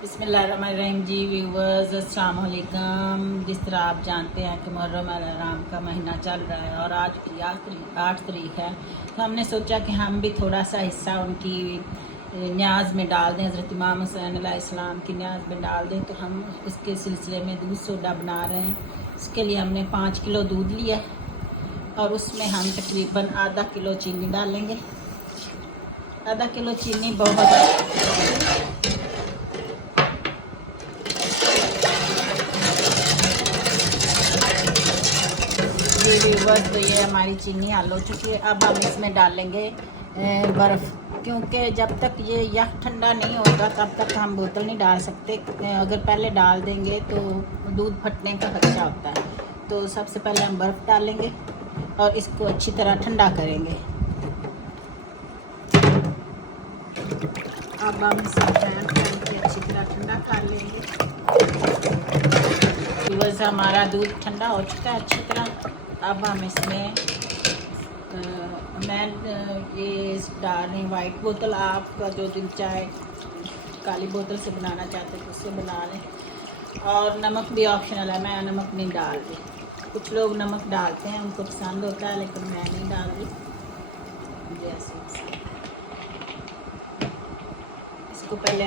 बिस्मिल्लाहिर्रहमानिर्रहीम जी व्यूवर्स अस्सलाम वालेकुम। जिस तरह आप जानते हैं कि मुहर्रम अल हराम का महीना चल रहा है और आज की आखिरी 8 तारीख है, तो हमने सोचा कि हम भी थोड़ा सा हिस्सा उनकी न्याज में डाल दें, हज़रत इमाम हुसैन अलैहिस्सलाम की न्याज में डाल दें। तो हम उसके सिलसिले में दूध सोडा बना रहे हैं। इसके लिए हमने 5 किलो दूध लिया और उसमें हम तकरीबन आधा किलो चीनी डालेंगे। आधा किलो चीनी बहुत व्यूवर्स, तो ये हमारी चीनी हल हो चुकी है। अब हम इसमें डालेंगे बर्फ़, क्योंकि जब तक ये यह ठंडा नहीं होगा तब तक हम बोतल नहीं डाल सकते। अगर पहले डाल देंगे तो दूध फटने का खदशा होता है। तो सबसे पहले हम बर्फ़ डालेंगे और इसको अच्छी तरह ठंडा करेंगे। अब हम इसे अच्छी तरह ठंडा कर लेंगे। व्यूवर्स, हमारा दूध ठंडा हो चुका है अच्छी तरह। अब हम इसमें मैं ये डाल रही वाइट बोतल। आपका जो दिल चाहे काली बोतल से बनाना चाहते हैं तो उससे बना लें। और नमक भी ऑप्शनल है, मैं नमक नहीं डाल रही। कुछ लोग नमक डालते हैं, उनको पसंद होता है, लेकिन मैं नहीं डाल रही। जैसे इसको पहले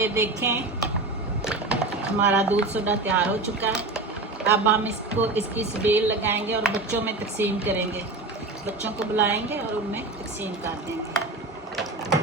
ये देखें, हमारा दूध सोडा तैयार हो चुका है। अब हम इसकी स्पेल लगाएंगे और बच्चों में तकसीम करेंगे। बच्चों को बुलाएंगे और उनमें तकसीम कर देंगे।